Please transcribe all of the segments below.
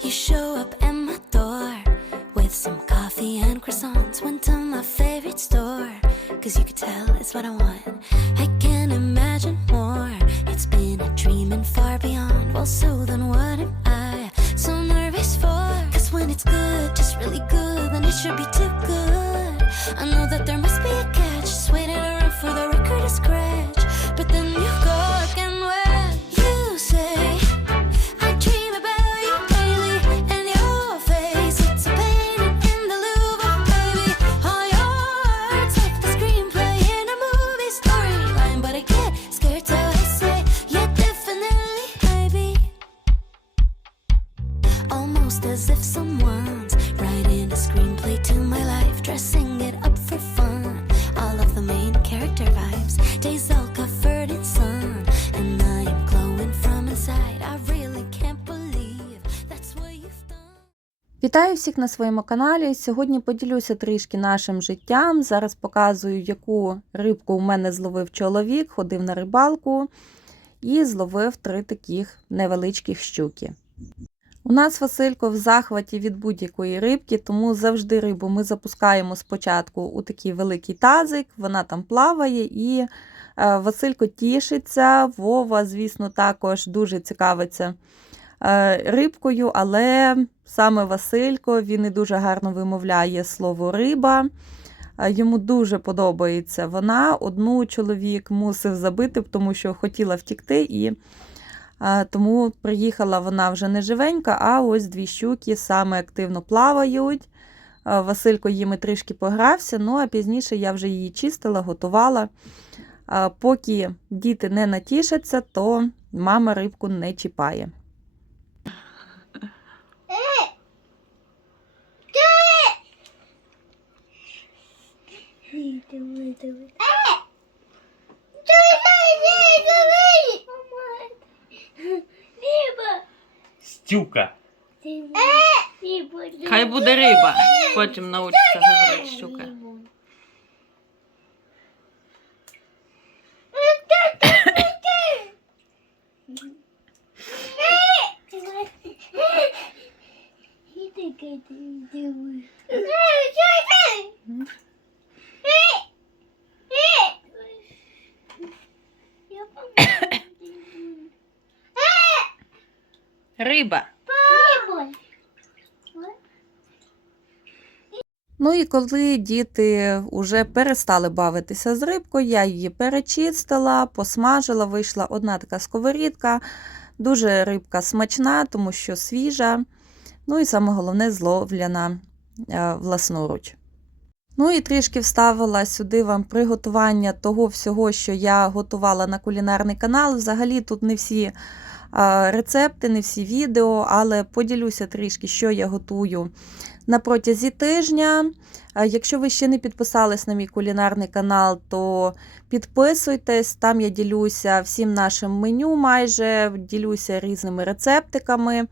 You show up at my door with some coffee and croissants. Went to my favorite store, cause you could tell it's what I want. I can't imagine more. It's been a dream and far beyond. Well, so dressing it up for fun. All of the main character vibes, days all covered in sun, and I am glowing from inside. I really can't believe that's what you've done. Вітаю всіх на своєму каналі. Сьогодні поділюся трішки нашим життям. Зараз показую, яку рибку у мене зловив чоловік, ходив на рибалку і зловив три таких невеличких щуки. У нас Василько в захваті від будь-якої рибки, тому завжди рибу ми запускаємо спочатку у такий великий тазик, вона там плаває і е, Василько тішиться. Вова, звісно, також дуже цікавиться е, рибкою, але саме Василько він і дуже гарно вимовляє слово риба. Е, Йому дуже подобається вона. Одну чоловік мусив забити, тому що хотіла втікти, і тому приїхала вона вже не живенька, а ось дві щуки саме активно плавають. Е, Василько їми трішки погрався, ну а пізніше я вже її чистила, готувала. Е, Поки діти не натішаться, то мама рибку не чіпає. Стюка. Хай буде риба. Потім научиться говорити щука. Риба. Ну і коли діти вже перестали бавитися з рибкою, я її перечистила, посмажила, вийшла одна така сковорідка. Дуже рибка смачна, тому що свіжа. Ну і саме головне зловляна е, власноруч. Ну і трішки вставила сюди вам приготування того всього, що я готувала на кулінарний канал. Взагалі тут не всі е, рецепти, не всі відео, але поділюся трішки, що я готую на протязі тижня. Е, Якщо ви ще не підписались на мій кулінарний канал, то підписуйтесь. Там я ділюся всім нашим меню, майже ділюся різними рецептиками,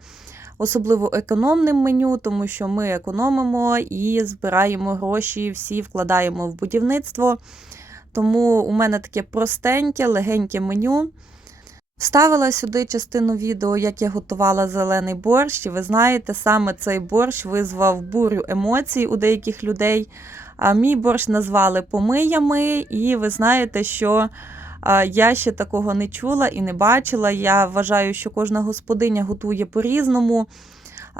особливо економним меню, тому що ми економимо і збираємо гроші, всі вкладаємо в будівництво. Тому у мене таке простеньке, легеньке меню. Вставила сюди частину відео, як я готувала зелений борщ. І ви знаєте, саме цей борщ визвав бурю емоцій у деяких людей. А мій борщ назвали помиями, і ви знаєте, що я ще такого не чула і не бачила. Я вважаю, що кожна господиня готує по-різному.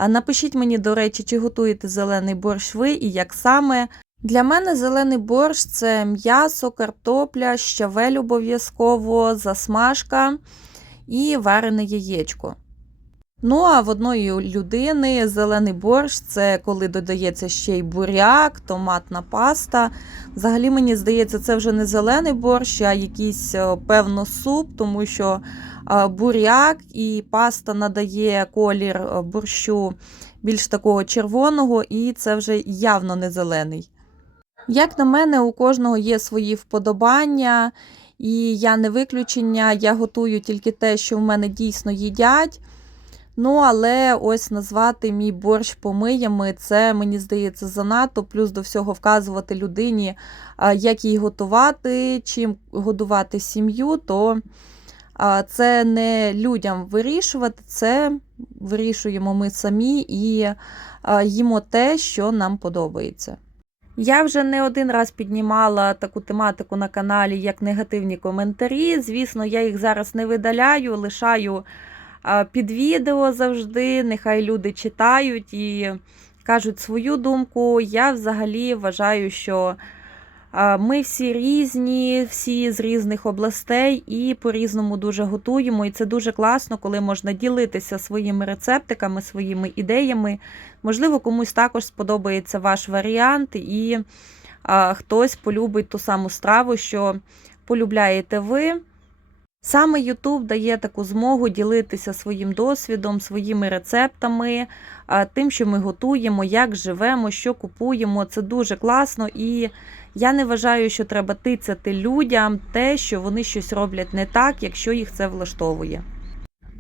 Напишіть мені, до речі, чи готуєте зелений борщ ви і як саме. Для мене зелений борщ це м'ясо, картопля, щавель обов'язково, засмажка і варене яєчко. Ну, а в одної людини зелений борщ це коли додається ще й буряк, томатна паста. Взагалі, мені здається, це вже не зелений борщ, а якийсь, е, певно, суп, тому що е, буряк і паста надає колір е, борщу більш такого червоного, і це вже явно не зелений. Як на мене, у кожного є свої вподобання, і я не виключення, я готую тільки те, що в мене дійсно їдять. Ну, але ось назвати мій борщ помиями, це, мені здається, занадто, плюс до всього вказувати людині, як їй готувати, чим годувати сім'ю, то Це не людям вирішувати, це вирішуємо ми самі і їмо те, що нам подобається. Я вже не один раз піднімала таку тематику на каналі, як негативні коментарі. Звісно, я їх зараз не видаляю, лишаю під відео завжди. Нехай люди читають і кажуть свою думку. Я взагалі вважаю, що ми всі різні, всі з різних областей і по-різному дуже готуємо. І це дуже класно, коли можна ділитися своїми рецептиками, своїми ідеями. Можливо, комусь також сподобається ваш варіант, і хтось полюбить ту саму страву, що полюбляєте ви. Саме YouTube дає таку змогу ділитися своїм досвідом, своїми рецептами, тим, що ми готуємо, як живемо, що купуємо. Це дуже класно. І я не вважаю, що треба тицяти людям те, що вони щось роблять не так, якщо їх це влаштовує.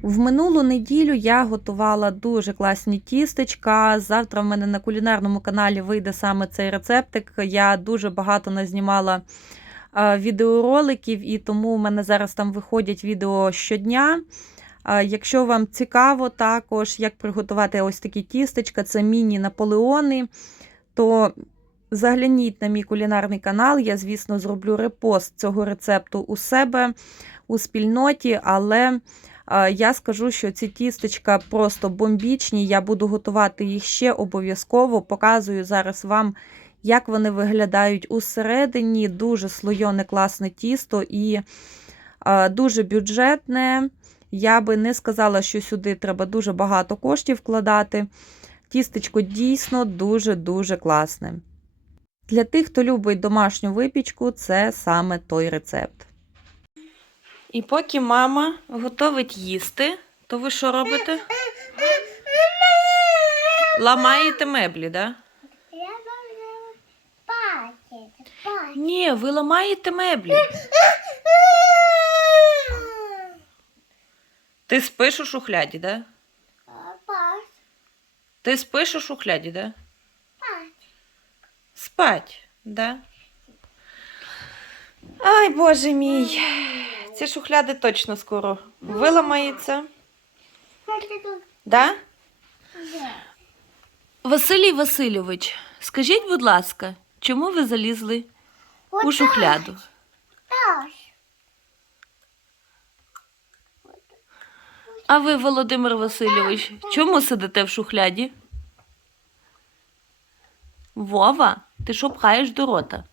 В минулу неділю я готувала дуже класні тістечка. Завтра в мене на кулінарному каналі вийде саме цей рецептик. Я дуже багато назнімала відеороликів, і тому у мене зараз там виходять відео щодня. Якщо вам цікаво також, як приготувати ось такі тістечка, це міні-наполеони, то загляніть на мій кулінарний канал. Я, звісно, зроблю репост цього рецепту у себе у спільноті, але я скажу, що ці тістечка просто бомбічні. Я буду готувати їх ще обов'язково. Показую зараз вам, як вони виглядають усередині. Дуже слойоне класне тісто і дуже бюджетне. Я би не сказала, що сюди треба дуже багато коштів вкладати. Тістечко дійсно дуже-дуже класне. Для тих, хто любить домашню випічку, це саме той рецепт. І поки мама готовить їсти, то ви що робите? Ламаєте меблі, да? Я должна спать. Спать. Ні, ви ламаєте меблі. Ти спиш у шухляді, да? Спать. Ти спиш у шухляді, да? Спать. Спать, да? Ай, боже мій. Ці шухляди точно скоро виламаються. Да? Василій Васильович, скажіть, будь ласка, чому ви залізли у шухляду? А ви, Володимир Васильович, чому сидите в шухляді? Вова, ти що пхаєш до рота?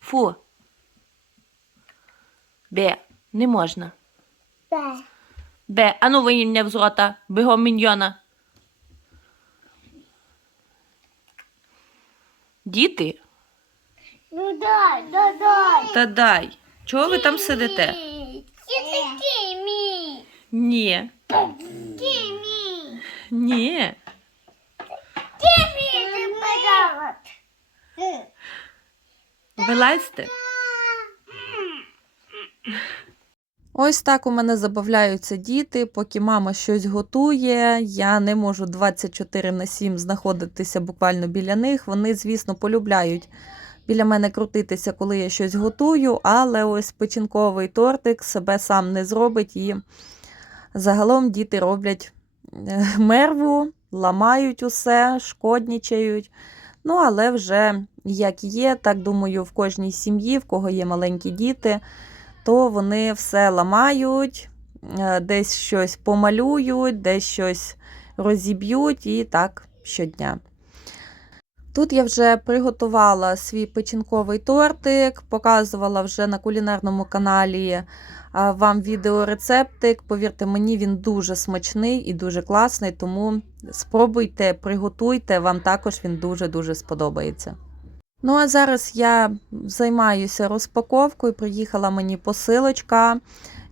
Фу. Бе, не можна. Да. Бе, ану вийміть мене з рота, бігом міньйона. Діти, Ну дай, да дай. та дай. Чого ви там сидите? Кими. Ні, Кими. ні. Пожалуйста. Вилазьте. Ось так у мене забавляються діти, поки мама щось готує. Я не можу 24 на 7 знаходитися буквально біля них. Вони, звісно, полюбляють біля мене крутитися, коли я щось готую, але ось печінковий тортик себе сам не зробить. І загалом діти роблять е, мерву, ламають усе, шкоднічають. Ну, але вже як є, так думаю, в кожній сім'ї, в кого є маленькі діти то вони все ламають, е, десь щось помалюють, десь щось розіб'ють і так щодня. Тут я вже приготувала свій печінковий тортик, показувала вже на кулінарному каналі вам відеорецептик. Повірте мені, він дуже смачний і дуже класний, тому спробуйте, приготуйте, вам також він дуже-дуже сподобається. Ну а зараз я займаюся розпаковкою. Приїхала мені посилочка.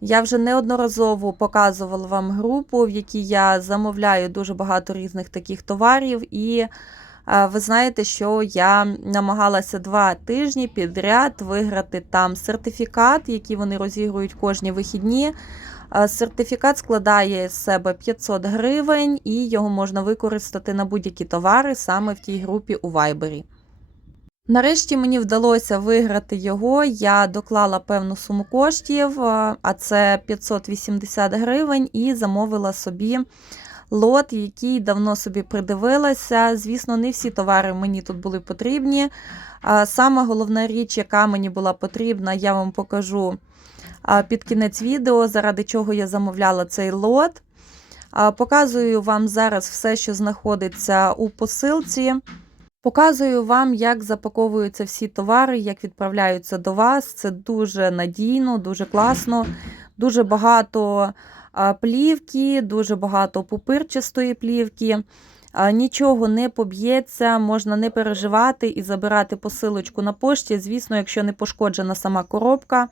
Я вже неодноразово показувала вам групу, в якій я замовляю дуже багато різних таких товарів. І е, ви знаєте, що я намагалася два тижні підряд виграти там сертифікат, який вони розігрують кожні вихідні. Сертифікат складає з себе 500 гривень, і його можна використати на будь-які товари саме в тій групі у Вайбері. Нарешті мені вдалося виграти його. Я доклала певну суму коштів, а це 580 гривень, і замовила собі лот, який давно собі придивилася. Звісно, не всі товари мені тут були потрібні. Сама головна річ, яка мені була потрібна, я вам покажу під кінець відео, заради чого я замовляла цей лот. Показую вам зараз все, що знаходиться у посилці. Показую вам, як запаковуються всі товари, як відправляються до вас. Це дуже надійно, дуже класно, дуже багато плівки, дуже багато пупирчастої плівки. Нічого не поб'ється, можна не переживати і забирати посилочку на пошті. Звісно, якщо не пошкоджена сама коробка.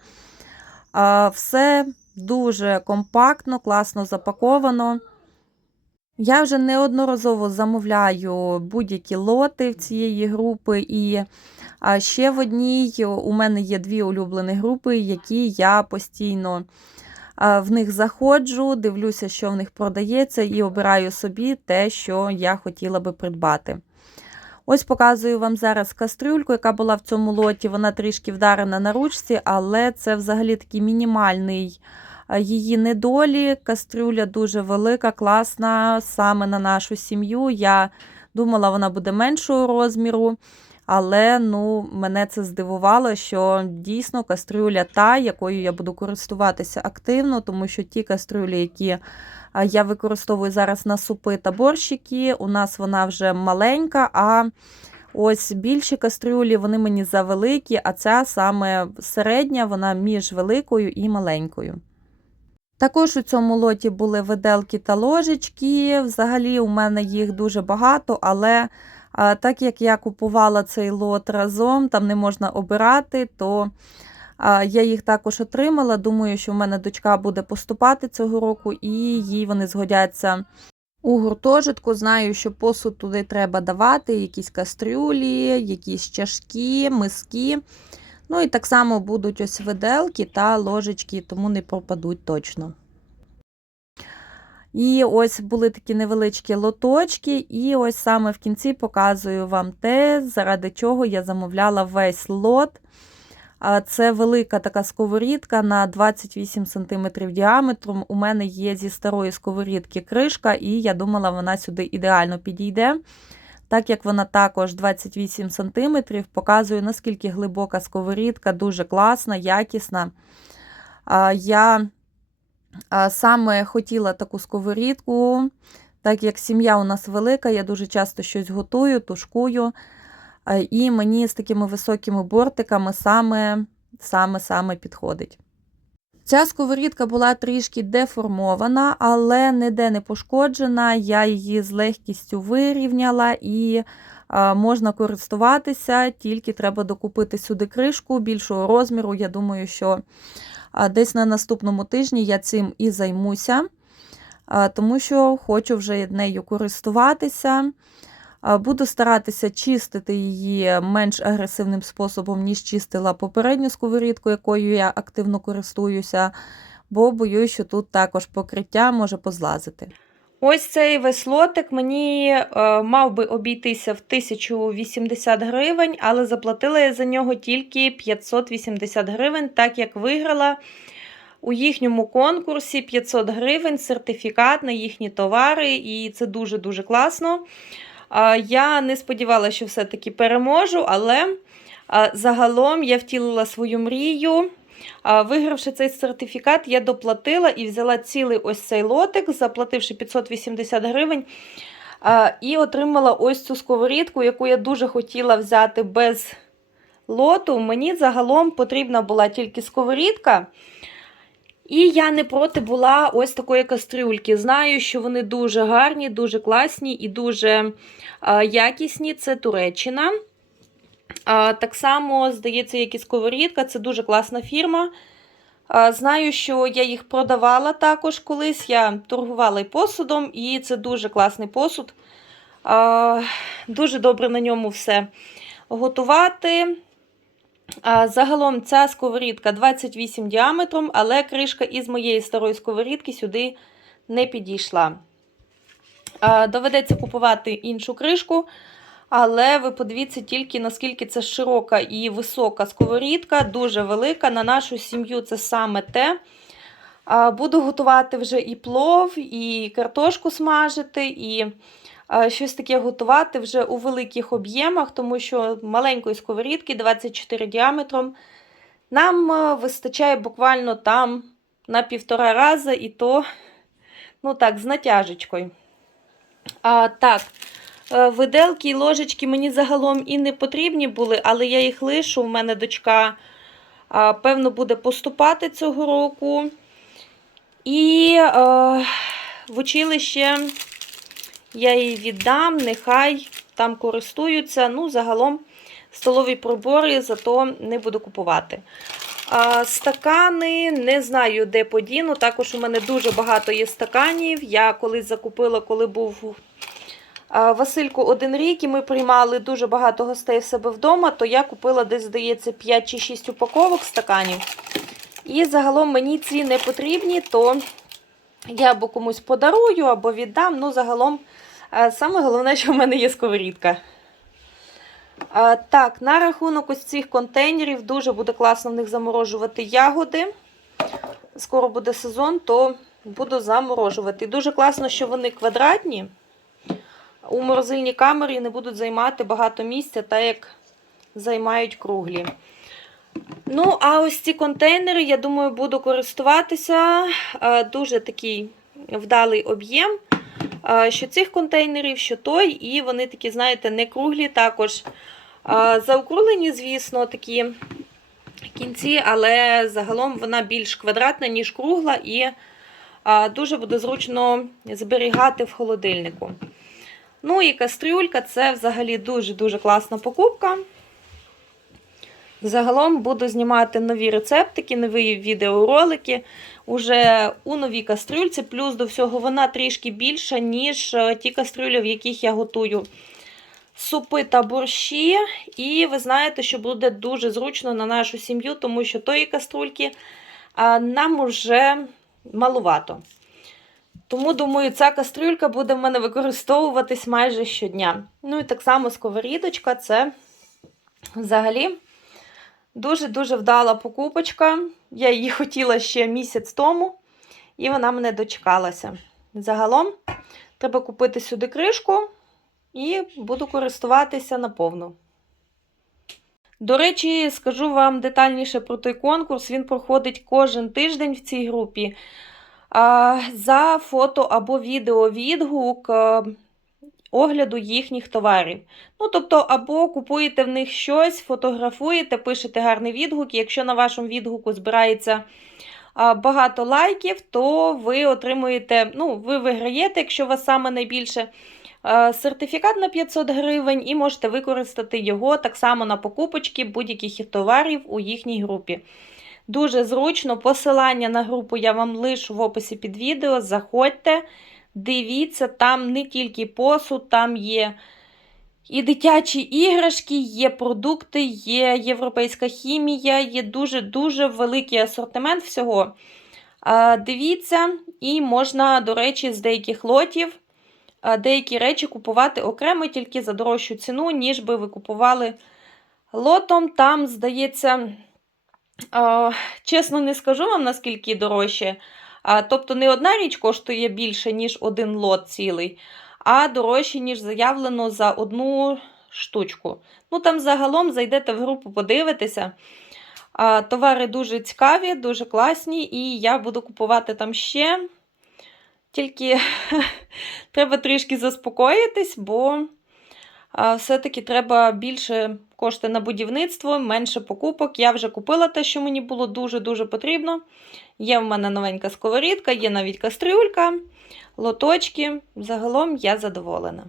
Все дуже компактно, класно запаковано. Я вже неодноразово замовляю будь-які лоти в цієї групи, і ще в одній у мене є дві улюблені групи, які я постійно в них заходжу, дивлюся, що в них продається, і обираю собі те, що я хотіла би придбати. Ось показую вам зараз кастрюльку, яка була в цьому лоті. Вона трішки вдарена на ручці, але це взагалі такий мінімальний її недолі. Кастрюля дуже велика, класна, саме на нашу сім'ю. Я думала, вона буде меншого розміру. Але ну, мене це здивувало, що дійсно кастрюля та, якою я буду користуватися активно, тому що ті кастрюлі, які я використовую зараз на супи та борщики, у нас вона вже маленька, а ось більші кастрюлі вони мені завеликі, а ця саме середня, вона між великою і маленькою. Також у цьому лоті були виделки та ложечки. Взагалі, у мене їх дуже багато, але а, так як я купувала цей лот разом, там не можна обирати, то я їх також отримала. Думаю, що в мене дочка буде поступати цього року, і їй вони згодяться у гуртожитку. Знаю, що посуд туди треба давати, якісь кастрюлі, якісь чашки, миски. Ну і так само будуть ось виделки та ложечки, тому не пропадуть точно. І ось були такі невеличкі лоточки, і ось саме в кінці показую вам те, заради чого я замовляла весь лот. Це велика така сковорідка на 28 см діаметром. У мене є зі старої сковорідки кришка, і я думала, вона сюди ідеально підійде. Так як вона також 28 см, показую, наскільки глибока сковорідка, дуже класна, якісна. Я саме хотіла таку сковорідку, так як сім'я у нас велика, я дуже часто щось готую, тушкую. І мені з такими високими бортиками саме, саме, саме підходить. Ця сковорідка була трішки деформована, але ніде не пошкоджена. Я її з легкістю вирівняла і можна користуватися, тільки треба докупити сюди кришку більшого розміру. Я думаю, що десь на наступному тижні я цим і займуся, тому що хочу вже нею користуватися. Буду старатися чистити її менш агресивним способом, ніж чистила попередню сковорідку, якою я активно користуюся, бо боюсь, що тут також покриття може позлазити. Ось цей весь лотик мені е, мав би обійтися в 1080 гривень, але заплатила я за нього тільки 580 гривень, так як виграла у їхньому конкурсі 500 гривень сертифікат на їхні товари, і це дуже-дуже класно. Я не сподівалася, що все-таки переможу, але загалом я втілила свою мрію. Вигравши цей сертифікат, я доплатила і взяла цілий ось цей лотик, заплативши 580 гривень. І отримала ось цю сковорідку, яку я дуже хотіла взяти без лоту. Мені загалом потрібна була тільки сковорідка. І я не проти була ось такої кастрюльки. Знаю, що вони дуже гарні, дуже класні і дуже якісні. Це Туреччина. Так само, здається, як і сковорідка, це дуже класна фірма. Знаю, що я їх продавала також колись. Я торгувала і посудом, і це дуже класний посуд. Дуже добре на ньому все готувати. Загалом ця сковорідка 28 діаметром, але кришка із моєї старої сковорідки сюди не підійшла. Доведеться купувати іншу кришку. Але ви подивіться тільки, наскільки це широка і висока сковорідка, дуже велика. На нашу сім'ю це саме те. Буду готувати вже і плов, і картошку смажити, і щось таке готувати вже у великих об'ємах, тому що маленької сковорідки 24 діаметром нам вистачає буквально там на півтора рази, і то, ну так, з натяжечкою. А, так, виделки і ложечки мені загалом і не потрібні були, але я їх лишу. У мене дочка, певно, буде поступати цього року. І е, в училище я їй віддам, нехай там користуються. Ну, загалом столові прибори зато не буду купувати. А, стакани не знаю, де подіну. Також у мене дуже багато є стаканів. Я колись закупила, коли був Васильку один рік, і ми приймали дуже багато гостей в себе вдома, то я купила десь, здається, 5 чи 6 упаковок стаканів. І загалом мені ці не потрібні, то я або комусь подарую, або віддам. Ну, загалом, е, саме головне, що в мене є сковорідка. Так, на рахунок ось цих контейнерів дуже буде класно в них заморожувати ягоди. Скоро буде сезон, то буду заморожувати. І дуже класно, що вони квадратні. У морозильній камері не будуть займати багато місця, так як займають круглі. Ну, а ось ці контейнери, я думаю, буду користуватися. Е, Дуже такий вдалий об'єм. е, Що цих контейнерів, що той, і вони такі, знаєте, не круглі також. е, Заокруглені, звісно, такі кінці, але загалом вона більш квадратна, ніж кругла, і дуже буде зручно зберігати в холодильнику. Ну і кастрюлька це взагалі дуже-дуже класна покупка. Загалом буду знімати нові рецептики, нові відеоролики уже у новій кастрюльці. Плюс до всього вона трішки більша, ніж е, ті кастрюлі, в яких я готую супи та борщі. І ви знаєте, що буде дуже зручно на нашу сім'ю, тому що тої каструльки нам уже малувато. Тому, думаю, ця кастрюлька буде в мене використовуватись майже щодня. Ну і так само сковорідочка це взагалі. Дуже-дуже вдала покупочка. Я її хотіла ще місяць тому, і вона мене дочекалася. Загалом треба купити сюди кришку і буду користуватися наповну. До речі, скажу вам детальніше про той конкурс. Він проходить кожен тиждень в цій групі. За фото або відео відгук е, огляду їхніх товарів. Ну, тобто, або купуєте в них щось, фотографуєте, пишете гарний відгук. Якщо на вашому відгуку збирається багато лайків, то ви отримуєте, ну, ви виграєте, якщо у вас саме найбільше. е, Сертифікат на 500 гривень і можете використати його так само на покупочки будь-яких товарів у їхній групі. Дуже зручно. Посилання на групу я вам лишу в описі під відео. Заходьте, дивіться, там не тільки посуд, там є і дитячі іграшки, є продукти, є європейська хімія, є дуже-дуже великий асортимент всього. Дивіться, і можна, до речі, з деяких лотів деякі речі купувати окремо тільки за дорожчу ціну, ніж би ви купували лотом. Там, здається, чесно не скажу вам, наскільки дорожче. Тобто не одна річ коштує більше, ніж один лот цілий, а дорожче, ніж заявлено за одну штучку. Ну, там загалом зайдете в групу, подивитеся. А, Товари дуже цікаві, дуже класні, і я буду купувати там ще. Тільки треба трішки заспокоїтись, бо все-таки треба більше кошти на будівництво, менше покупок. Я вже купила те, що мені було дуже-дуже потрібно. Є в мене новенька сковорідка, є навіть кастрюлька, лоточки. Загалом я задоволена.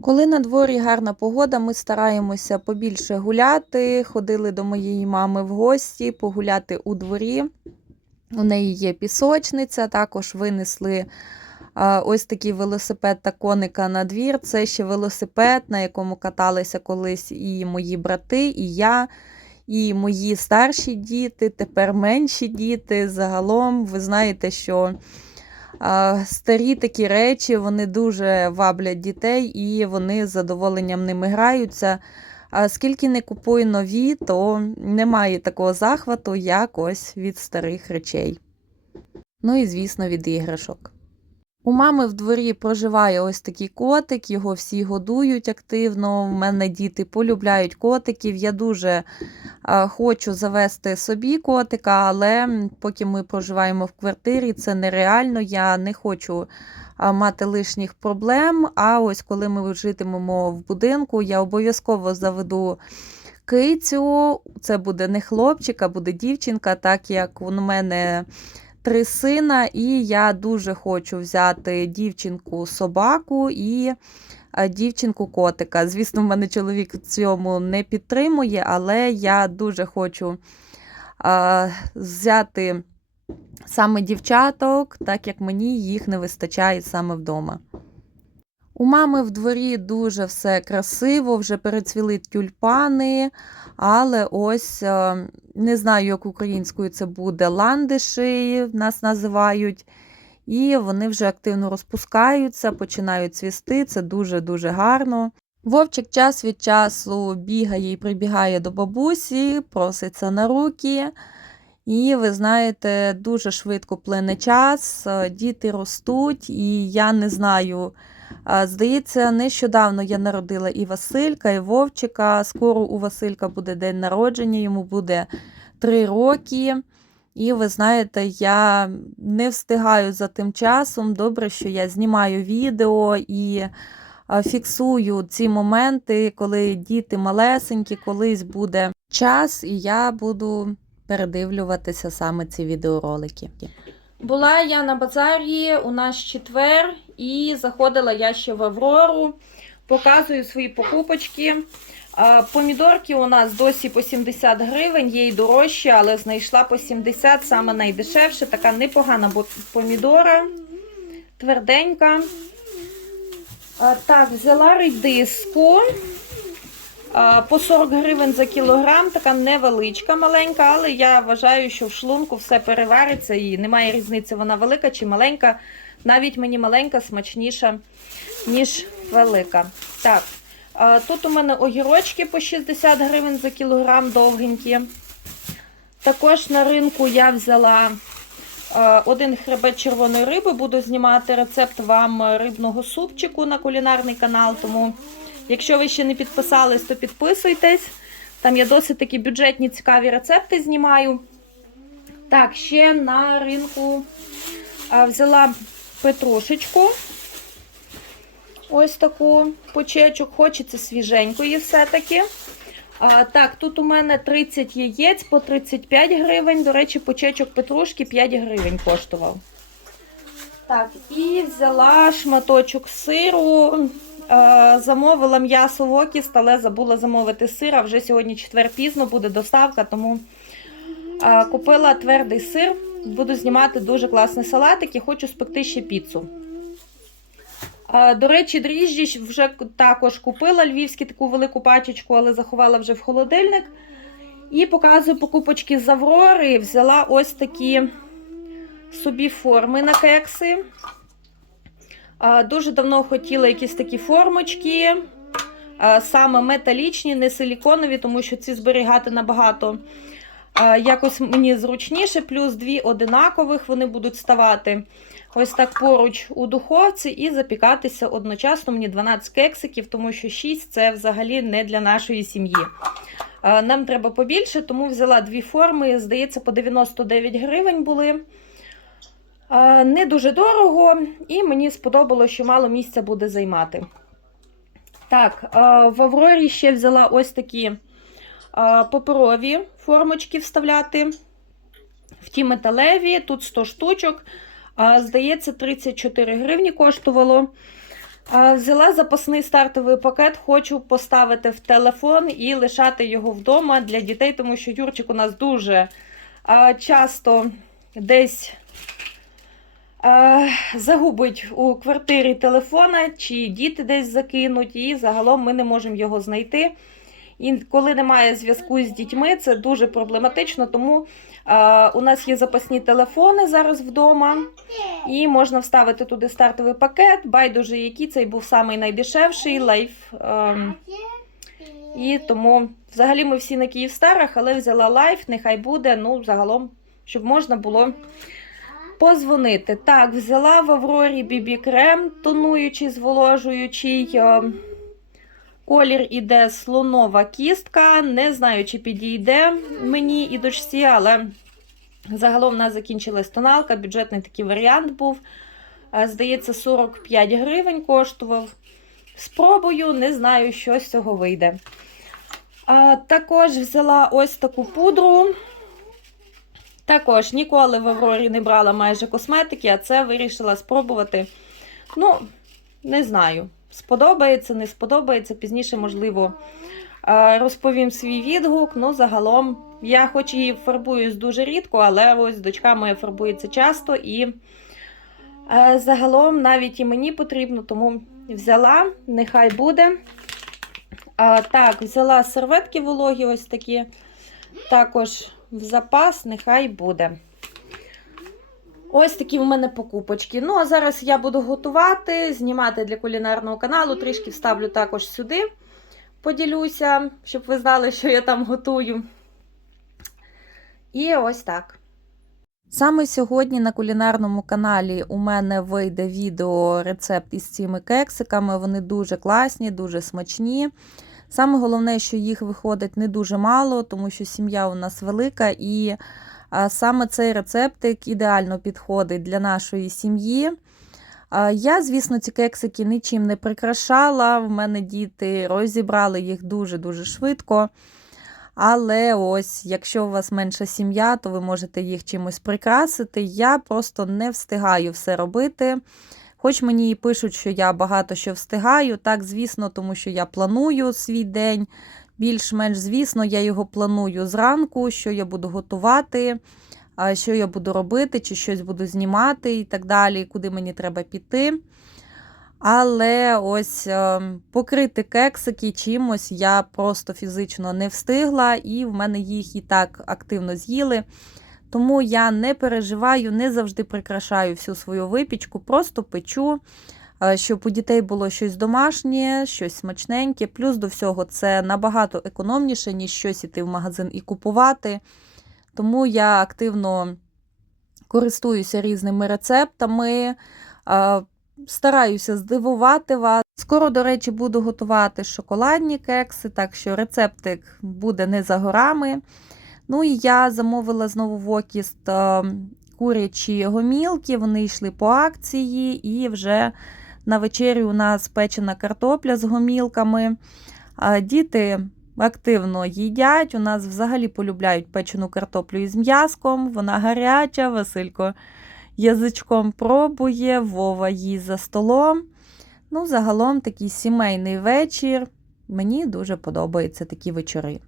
Коли на дворі гарна погода, ми стараємося побільше гуляти. Ходили до моєї мами в гості, погуляти у дворі. У неї є пісочниця, також винесли ось такий велосипед та коника на двір. Це ще велосипед, на якому каталися колись і мої брати, і я, і мої старші діти, тепер менші діти. Загалом, ви знаєте, що Старі такі речі вони дуже ваблять дітей і вони з задоволенням ними граються. А скільки не купую нові, то немає такого захвату, як ось від старих речей. Ну і, звісно, від іграшок. У мами в дворі проживає ось такий котик, його всі годують активно. У мене діти полюбляють котиків. Я дуже хочу завести собі котика, але поки ми проживаємо в квартирі, це нереально. Я не хочу мати лишніх проблем. А ось коли ми житимемо в будинку, я обов'язково заведу кицю. Це буде не хлопчик, а буде дівчинка, так як у мене три сина, і я дуже хочу взяти дівчинку собаку і дівчинку котика. Звісно, в мене чоловік в цьому не підтримує, але я дуже хочу а, взяти саме дівчаток, так як мені їх не вистачає саме вдома. У мами в дворі дуже все красиво, вже перецвіли тюльпани, але ось е, не знаю, як українською це буде, ландиші нас називають. І вони вже активно розпускаються, починають цвісти. Це дуже-дуже гарно. Вовчик час від часу бігає і прибігає до бабусі, проситься на руки. І ви знаєте, дуже швидко плине час, е, діти ростуть, і я не знаю. Здається, нещодавно я народила і Василька, і Вовчика. Скоро у Василька буде день народження, йому буде 3 роки. І ви знаєте, я не встигаю за тим часом. Добре, що я знімаю відео і фіксую ці моменти, коли діти малесенькі, колись буде час, і я буду передивлюватися саме ці відеоролики. Була я на базарі у нас четвер і заходила я ще в Аврору. Показую свої покупочки. Помідорки у нас досі по 70 гривень, є й дорожчі, але знайшла по 70, саме найдешевше. Така непогана помідора, тверденька. Так, взяла редиску. По 40 гривень за кілограм, така невеличка, маленька, але я вважаю, що в шлунку все перевариться і немає різниці, вона велика чи маленька. Навіть мені маленька смачніша, ніж велика. Так, тут у мене огірочки по 60 гривень за кілограм довгенькі. Також на ринку я взяла один хребет червоної риби. Буду знімати рецепт вам рибного супчику на кулінарний канал. Тому, якщо ви ще не підписались, то підписуйтесь. Там я досить такі бюджетні цікаві рецепти знімаю. Так, ще на ринку взяла петрушечку. Ось таку почечок. Хочеться свіженької все-таки. А, так, тут у мене 30 яєць по 35 гривень. До речі, почечок петрушки 5 гривень коштував. Так, і взяла шматочок сиру. Е, замовила м'ясо в окіст, але забула замовити сир. А вже сьогодні четвер пізно буде доставка, тому е, купила твердий сир. Буду знімати дуже класний салатик і хочу спекти ще піцу. А, До речі, дріжджі вже також купила львівську таку велику пачечку, але заховала вже в холодильник. І показую покупочки з Аврори. Взяла ось такі собі форми на кекси. Дуже давно хотіла якісь такі формочки, саме металічні, не силіконові, тому що ці зберігати набагато якось мені зручніше, плюс дві одинакових вони будуть ставати ось так поруч у духовці і запікатися одночасно. Мені 12 кексиків, тому що 6 це взагалі не для нашої сім'ї. Нам треба побільше, тому взяла дві форми. Здається, по 99 гривень були. Не дуже дорого, і мені сподобалося, що мало місця буде займати. Так, в Аврорі ще взяла ось такі паперові формочки вставляти. В ті металеві, тут 100 штучок. Здається, 34 гривні коштувало. Взяла запасний стартовий пакет, хочу поставити в телефон і лишати його вдома для дітей, тому що Юрчик у нас дуже часто десь загубить у квартирі телефона, чи діти десь закинуть, і загалом ми не можемо його знайти. І коли немає зв'язку з дітьми, це дуже проблематично, тому Е, У нас є запасні телефони зараз вдома, і можна вставити туди стартовий пакет. Байдуже, який цей був самий найдешевший лайф. ем, І тому взагалі ми всі на Київстарах, але взяла лайф, нехай буде. Ну, загалом, щоб можна було позвонити. Так, взяла в Аврорі BB крем, тонуючий, зволожуючий. е, Колір іде слонова кістка. Не знаю, чи підійде мені і дочці, але загалом в нас закінчилась тоналка. Бюджетний такий варіант був. Е, Здається, 45 гривень коштував. Спробую, не знаю, що з цього вийде. А, також взяла ось таку пудру. Також ніколи в Аврорі не брала майже косметики, а це вирішила спробувати. Ну, не знаю. Сподобається, не сподобається. Пізніше, можливо, е, розповім свій відгук. Ну, загалом, я хоч і фарбуюсь дуже рідко, але ось дочка моя фарбується часто і е, загалом навіть і мені потрібно, тому взяла, нехай буде. А, так, взяла серветки вологі, ось такі. Також в запас, нехай буде. Ось такі в мене покупочки. Ну, а зараз я буду готувати, знімати для кулінарного каналу. Трішки вставлю також сюди. Поділюся, щоб ви знали, що я там готую. І ось так. Саме сьогодні на кулінарному каналі у мене вийде відео рецепт із цими кексиками. Вони дуже класні, дуже смачні. Саме головне, що їх виходить не дуже мало, тому що сім'я у нас велика, і саме цей рецептик ідеально підходить для нашої сім'ї. Я, звісно, ці кексики нічим не прикрашала. В мене діти розібрали їх дуже-дуже швидко. Але ось, якщо у вас менша сім'я, то ви можете їх чимось прикрасити. Я просто не встигаю все робити. Хоч мені і пишуть, що я багато що встигаю, так, звісно, тому що я планую свій день. Більш-менш, звісно, я його планую зранку, що я буду готувати, що я буду робити, чи щось буду знімати і так далі, куди мені треба піти. Але ось е, покрити кексики чимось я просто фізично не встигла, і в мене їх і так активно з'їли. Тому я не переживаю, не завжди прикрашаю всю свою випічку, просто печу, е, щоб у дітей було щось домашнє, щось смачненьке. Плюс до всього це набагато економніше, ніж щось іти в магазин і купувати. Тому я активно користуюся різними рецептами. е, Стараюся здивувати вас. Скоро, до речі, буду готувати шоколадні кекси, так що рецептик буде не за горами. Ну і я замовила знову в окіст е, курячі гомілки, вони йшли по акції, і вже на вечері у нас печена картопля з гомілками. Діти активно їдять. У нас взагалі полюбляють печену картоплю із м'язком, вона гаряча, Василько язичком пробує, Вова їсть за столом. Ну, загалом такий сімейний вечір. Мені дуже подобаються такі вечори.